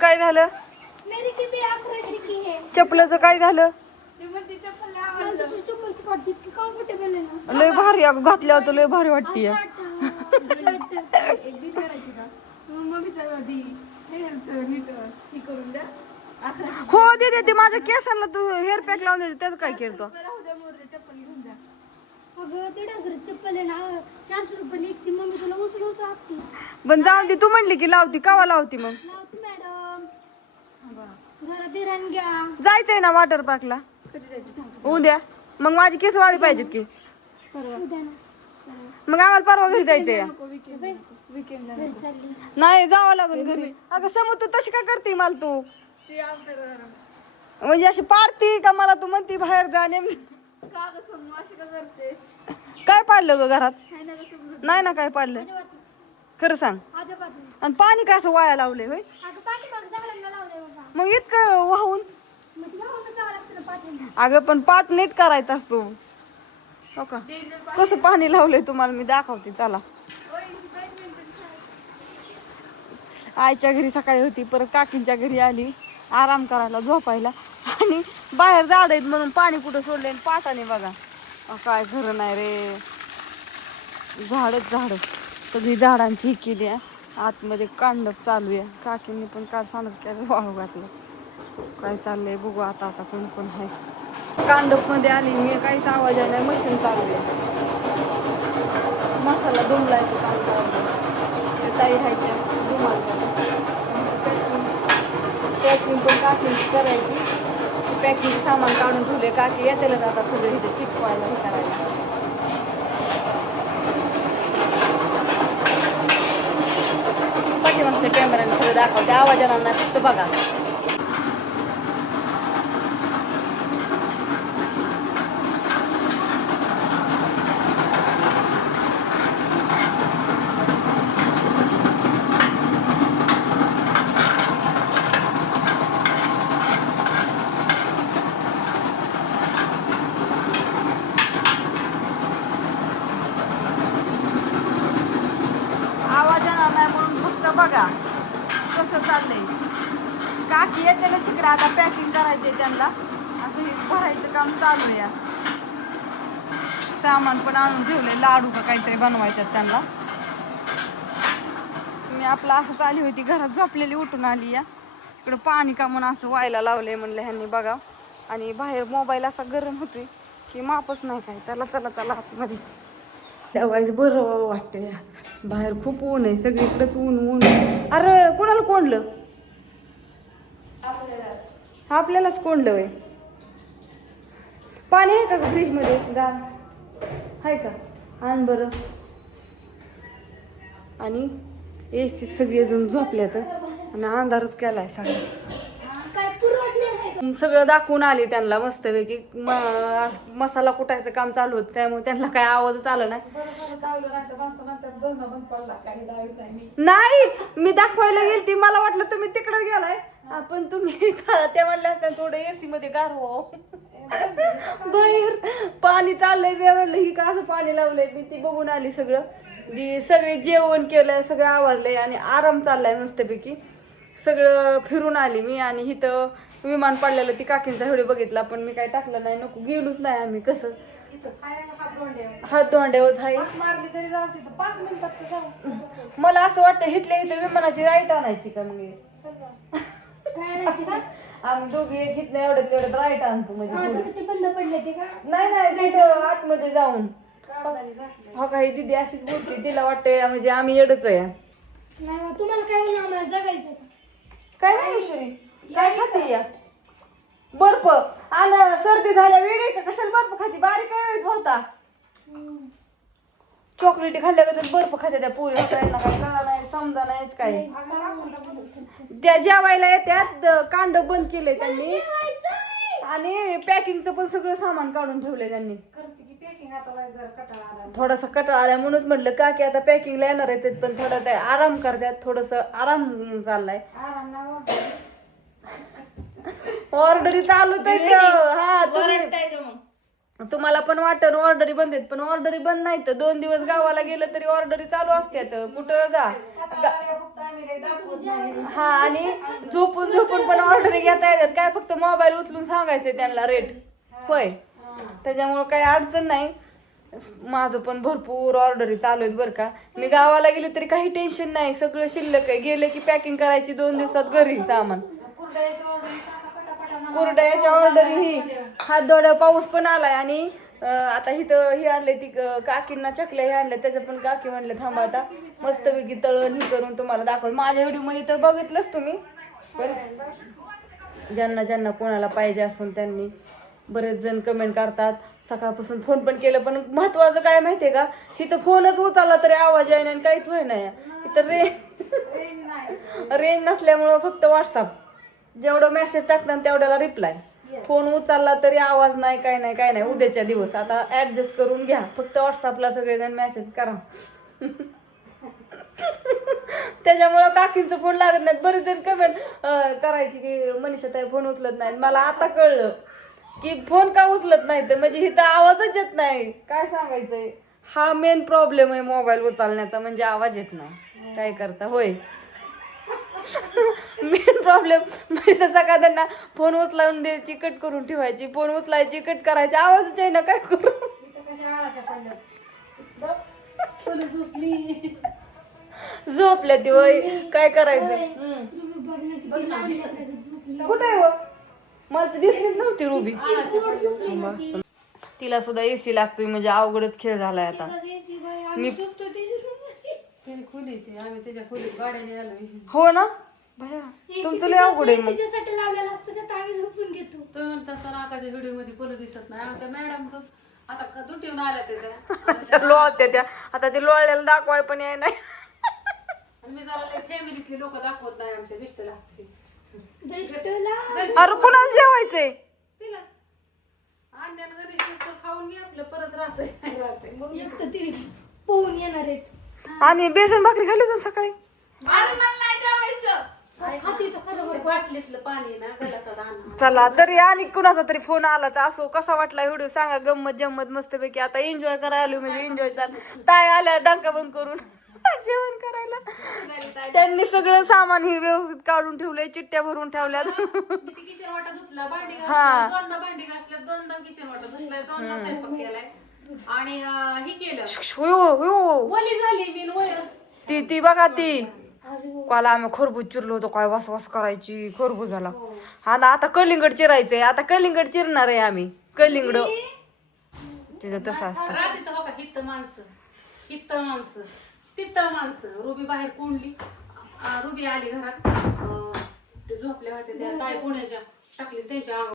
काय झालं? चपलाचं काय झालं? लय भारी घातल्यावर तर लय भारी वाटते. हो दे ते माझ्या केसांना तू हेअर पॅक लावून दे. त्याचं काय केलं? चप्पल आहे ना 400 रुपये एकटी. मम्मी तुला उचलूच लागते. पण जाऊन दे. तू म्हणली की लावती. कावा लावती मग? लावते मॅडम. जरा दिरान घ्या. जायचंय ना वॉटर पार्कला उद्या. मग माझी केस वाळी पाहिजेत की. मग आम्हाला परवा घरी जायचंय. नाही जावं लागेल घरी. अगं समोर तू तशी काय करते मला? तू म्हणजे अशी पाडती का मला? तू म्हणती बाहेर जा. काय पाडलं ग घरात? नाही ना काय पाडलं. खरं सांग. आणि पाणी काय असं वाया लावलंय होय? मग इतकं वाहून. अगं पण पाट नीट करायचा असतो. हो का? कसं पाणी लावलंय तुम्हाला मी दाखवते. चला. आईच्या घरी सकाळी होती, परत काकींच्या घरी आली आराम करायला, झोपायला. आणि बाहेर झाड आहेत म्हणून पाणी कुठं सोडले. पाटाने बघा काय खरं नाही रे. झाडच झाड. सगळी झाडांची ही केली आहे. आतमध्ये कांडप चालू आहे. काकींनी पण काय सांगत त्याला वाळू घातलं. काय चाललंय बघू आता. कोण कोण आहे. कांडप मध्ये आली मी. काहीच आवाज आहे नाही. मशीन चालू आहे. मसाला दुमलायचं काम चालू आहे. ताई आहे पॅकिंग पण काकींची करायची. पॅकिंग सामान काढून ठेवले. काकी येतेला आता सगळं इथे चिकवायला हे करायला. पाठीमागच्या कॅमेऱ्याने सगळं दाखवते. आवाज येणार नाही. फक्त बघा. आवाज येणार नाही म्हणून फक्त बघा कसं चाललंय. काकी येतेला छिकडा आता पॅकिंग करायचंय त्यांना. असं हे भरायचं काम चालू आहे. सामान पण आणून ठेवलंय. लाडू का काहीतरी बनवायच्यात त्यांना. मी आपलं असंच आली होती घरात झोपलेली. उठून आली या इकडं पाणी का म्हणून असं व्हायला लावलंय म्हणलं ह्यांनी बघा. आणि बाहेर मोबाईल असा गरम होतोय की मापच नाही काय. चला चला चला आतमध्ये. तेव्हाच बरं वाटतंय. बाहेर खूप ऊन आहे. सगळीकडेच ऊन ऊन. अरे कोणाला कोंडलं? आपल्यालाच कोंडलं होय. पाणी आहे का फ्रीज मध्ये? गार आहे का? आण बरं. आणि एसी सगळी अजून झोपल्यात आणि अंधारच केलाय सगळं. सगळं दाखवून आली त्यांना मस्तपैकी. मसाला कुटायचं काम चालू होतं त्यामुळे त्यांना काय आवाजच आला नाही. नाही मी दाखवायला गेलती. मला वाटलं तुम्ही तिकडे गेलाय. पण तुम्ही ते म्हणले असताना थोडं एसी मध्ये गारवा. बाहेर पाणी चाललंय. मी म्हणलं ही का असं पाणी लावलंय. मी ती बघून आली सगळं. सगळे जेवण केलंय. सगळं आवरलंय आणि आराम चाललाय मस्तपैकी. सगळं फिरून आली मी. आणि इथं विमान पडलेलं ती काकींचा व्हिडिओ बघितला. पण मी काय टाकलं नाही. नको गेलोच नाही आम्ही. कसं हात धोंड्यावर आहे. मला असं वाटतं इथल्या इथं विमानाची राईट आणायची का? मी आम्ही दोघी एक इथं एवढ्यात राईट आणतो. म्हणजे बंद पडले ते का? नाही आतमध्ये जाऊन. हो काही दिदी अशीच बोलते. तिला वाटतंय म्हणजे आम्ही येडच आहे. तुम्हाला काय होणार? आम्हाला जगायचं काय नाही ईश्वरी. काय खाते या? बर्फ. आणि सर्दी झाल्या वेळी का कशाला बर्फ खाती? बारीक काय वेळ होता. चॉकलेटी खाल्ल्याबद्दल बर्फ खाते त्या पोरी. त्यांना काय कळा नाही समजा नाहीच काय. त्या जेवायला येत्यात. कांड बंद केलंय त्यांनी. आणि पॅकिंगचं पण सगळं सामान काढून ठेवलंय त्यांनी. थोडासा कटाळा आलाय म्हणूनच म्हटलं काकी आता पॅकिंगला येणार आहेत. पण थोडं ते आराम करतात. थोडस आराम चाललाय. ऑर्डर चालू. हा तुम्हाला पण वाटतं ऑर्डरी बंद आहेत, पण ऑर्डरी बंद नाही तर 2 दिवस गावाला गेलं तरी ऑर्डरी चालू असतात. कुठं जा हा, आणि झोपून झोपून पण ऑर्डरी घेता येतात. काय फक्त मोबाईल उचलून सांगायचे त्यांना रेट. होय, त्याच्यामुळं काही अडचण नाही. माझं पण भरपूर ऑर्डरी चालू आहेत बरं का. मी गावाला गेले तरी काही टेन्शन नाही, सगळं शिल्लक आहे. गेले की पॅकिंग करायची 2 दिवसात घरी सामान. कुरड्याच्या ऑर्डरी ही हात दोड्या पाऊस पण आलाय. आणि आता इथं हे आणले ती काकींना चकल्या हे आणल्या, त्याचं पण काकी म्हणले थांबा आता मस्तपैकी तळण ही करून तुम्हाला दाखवलं. माझ्या व्हिडिओ मध्ये तर बघितलंच तुम्ही, पण ज्यांना ज्यांना कोणाला पाहिजे असून त्यांनी बरेच जण कमेंट करतात. सकाळपासून फोन पण केलं, पण महत्वाचं काय माहितीये का, इथं फोनच उचलला तरी आवाज आहे आणि काहीच होय नाही. इथं रेंज नसल्यामुळं फक्त व्हॉट्सअप जेवढं मेसेज टाकतात तेवढ्याला रिप्लाय. फोन उचलला तरी आवाज नाही, काय नाही काय नाही. उद्याच्या दिवस आता ऍडजस्ट करून घ्या, फक्त व्हॉट्सअपला सगळेजण मेसेज करा. त्याच्यामुळं काकींचं फोन लागत नाहीत. बरेच जण कमेंट करायची की मनीषा ताई फोन उचलत नाही. मला आता कळलं की फोन का उचलत नाही, तर म्हणजे इथं आवाजच येत नाही. काय सांगायचंय, हा मेन प्रॉब्लेम आहे मोबाईल उचलण्याचा, म्हणजे आवाज येत नाही. काय करता होय. मेन प्रॉब्लेम म्हणजे तसा का त्यांना फोन उचलावून द्यायची, कट करून ठेवायची, फोन उचलायची, कट करायची, आवाजच आहे ना. काय करू, झोपल्या ती वय, काय करायचं. कुठे आहे मला तर दिसलीच नव्हती रुबी. तिला सुद्धा एसी लागतोय, म्हणजे अवघडच खेळ झालाय आता. मी हो ना, तुमचं लय अवघड आहे. मग व्हिडिओ मध्ये पोरं दिसत नाही आता मॅडम आता दुटीवर आल्या त्याच्या लोळत्या त्या, आता ते लोळल्याला दाखवाय पण याय नाही. मी जरा फॅमिलीतली लोक दाखवत नाही आमच्या दिसतेला. अरे कोणाला जेवायचंय, तिला आणण्यान गणेश खाऊन घे आपलं, परत राहतंय पोहून येणार आहेत. आणि बेसन भाकरी खाल्ली होती सकाळी. बाटलीतलं पाणी ना गलासात आणा. चला तरी आणि कुणाचा तरी फोन आला तर असो. कसा वाटला व्हिडिओ सांगा. गंमत जम्मत मस्तपैकी आता एन्जॉय करायला, म्हणजे एन्जॉय चालू. ताय आल्या डांका बंद करून जेवण करायला. त्यांनी सगळं सामान हे व्यवस्थित काढून ठेवलंय, चिट्ट्या भरून ठेवल्यात. किचन वाटा धुतला, भांडी घासल्या, दोनदा भांडी घासल्या, दोनदा किचन वाटा धुतलाय, दोनदा स्वयंपाक केलाय आणि हे केलं. वली झाली मी ती बघा ती काल आम्ही खरबूज चिरलो होतो, काय वास वास करायची खरबूजाला. आता कलिंगड चिरायचंय, आता कलिंगड चिरणार आहे आम्ही. कलिंगड तिथं तसं असतं. रात्री तर हो का हित्त माणसं, हित्त माणसं, तित्त माणसं. रुबी बाहेर कोंडली, रुबी आली घरात, ते झोपल्या होत्या त्या ताई पुण्याच्या, टाकली त्यांच्या